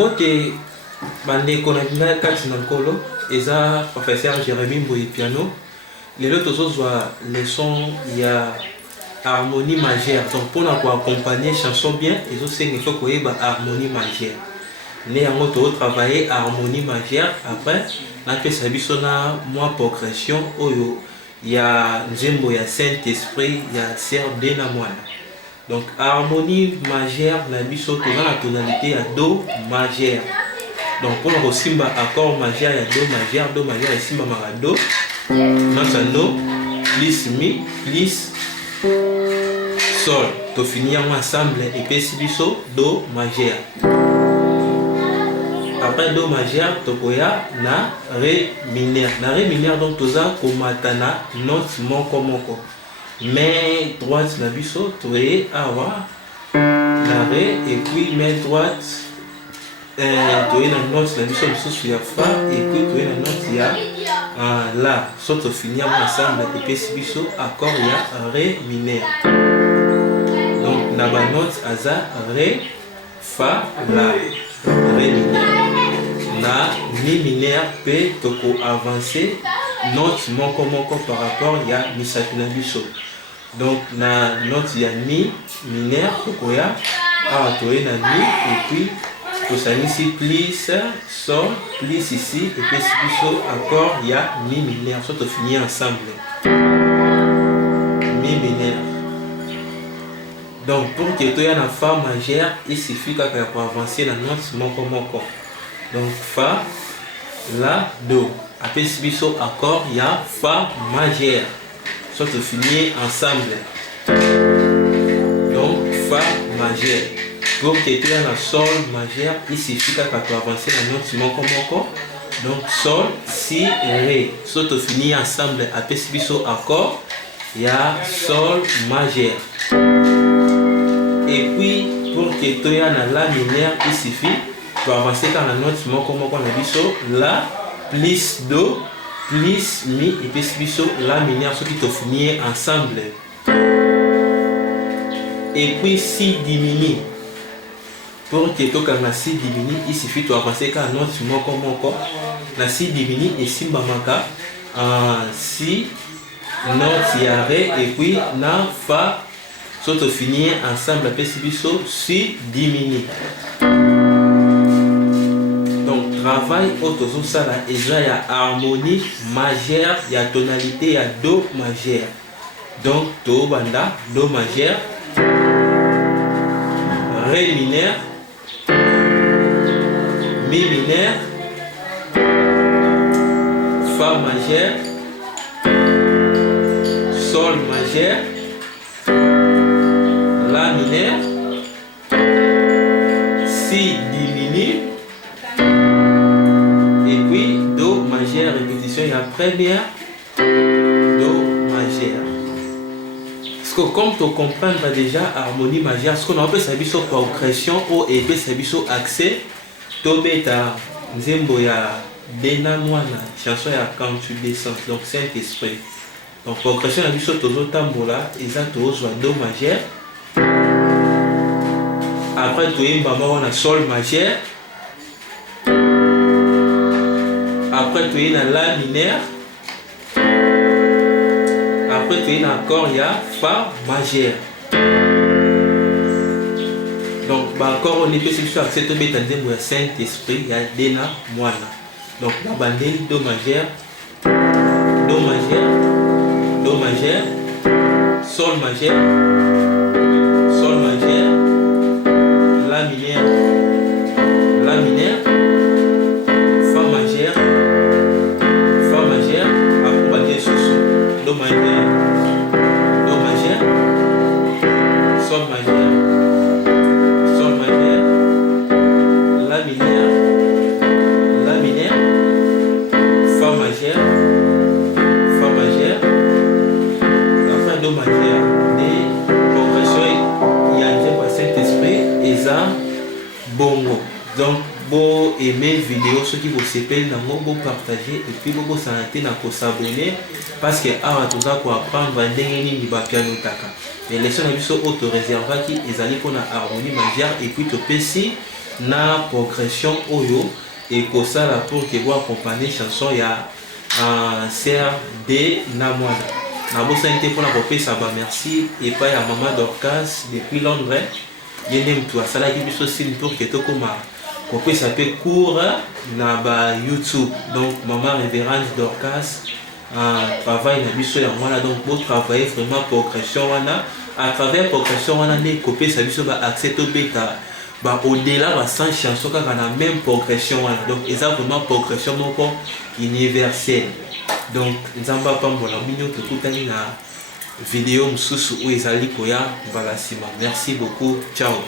Mbote bande konabina kati na nkolo eza professeur Jérémy Mboyi piano. Les autres soit leçon il y a harmonie majeure. Donc pour accompagner chanson bien, ils aussi il faut qu'il y ait harmonie majeure. Né en auto travailler harmonie majeure. Après, on a fait ça bisona moi progression. Il y a Nzembo, il y a Saint-Esprit, il y a Sœur Denamoine. Donc harmonie majeure, la biso dans la tonalité à do majeur. Donc pour le simba accord majeur, il y a do majeur et simba mara do. Dans no plus mi plus sol. To finir ensemble et puis si biso do majeur. Après do majeur, to koya na ré mineur. Na ré mineur donc toza komatana note moko. Main droite la biso, toé awa la ré et puis main droite toé la note la biso sous ya fa et puis toé la note ya la. Soit to finir ensemble et puis si biso accord ya ré mineur. Donc na ba note aza ré fa la ré mineur. Na mi mineur peut toko avancer note moko par rapport ya misakina biso. Donc na note ya mi mineur toko ya awa toé na mi et puis to sani ici plus sol plus ici et puis si biso accord ya mi mineur soit to finir ensemble mi mineur. Donc pour que to ya na fa majeur il suffit kaka pour avancer la note moko. Donc fa la do. Après si biso accord ya fa majeur. Soit to finir ensemble. Donc fa majeur. Pour que tu aies la sol majeur, il suffit qu'à avancer la note moko. Donc sol, si, ré. Soit to finir ensemble. Après si biso accord, il y a sol majeur. Et puis pour que tu aies la mineur, il suffit pour avancer dans la note moko na biso la plus do plus mi et puis biso la mineur ce qui te finir ensemble. Et puis si diminue pour que to kana si diminue il suffit de avancer quand note moko na si diminue et si mbamaka si note ya ré et puis na fa so to finir ensemble après si biso si diminue. Travail autour ça là il y a harmonie majeure, il y a tonalité, il y a do majeur. Donc do banda do majeur, ré mineur, mi mineur, fa majeur, sol majeur, la mineur, si diminue. Répétition et la première do majeur. Parce que comme tu comprends déjà harmonie majeure, ce qu'on appelle ça biso progression ou épée ça biso accès to beta nzembo ya Bena Mwana chanson ya quand tu descends donc Saint-Esprit. Donc progression la biso tozo tambola exact tozo do majeur. Après tu es on a sol majeur. Après tu es dans la mineur. Après tu es dans l'accord il y a fa majeur. Donc l'accord on est peut sur accepter bêta de Saint-Esprit il y a Bena Mwana. Donc la bandine do majeur, sol majeur, la mineur, fa majeur, accompagné sur do majeur, sol majeur, la mineur, fa majeur, enfin do majeur, des progressions il y a un Saint-Esprit et ça bongo. Donc bon aimer vidéo ceux qui vous s'appellent dans bon partager et puis bon s'arrêter na ko s'abonner parce que awa toza ko apprendre ndenge nini ba piano taka. Les leçons na biso auto réserva qui ezali pour na harmonie majeure et puis to pesi na progression oyo et que ça là pour que vous accompagner chanson ya CRD na mwana na bossa inte pour la copie ça va merci et pas ya maman Dorcas depuis Londres yende mtu asala ki biso signe pour que to koma copie ça peut court na ba YouTube donc maman révérende Dorcas travail na biso ya mwana donc pour travailler vraiment progression wana à travers progression wana ne copie ça biso ba accès to beta bah au-delà bah sans chanson quand on a même progression donc ils ont vraiment progression donc universelle donc nous avons pas bon la minute tout à la vidéo sous où ils allaient koya merci beaucoup ciao.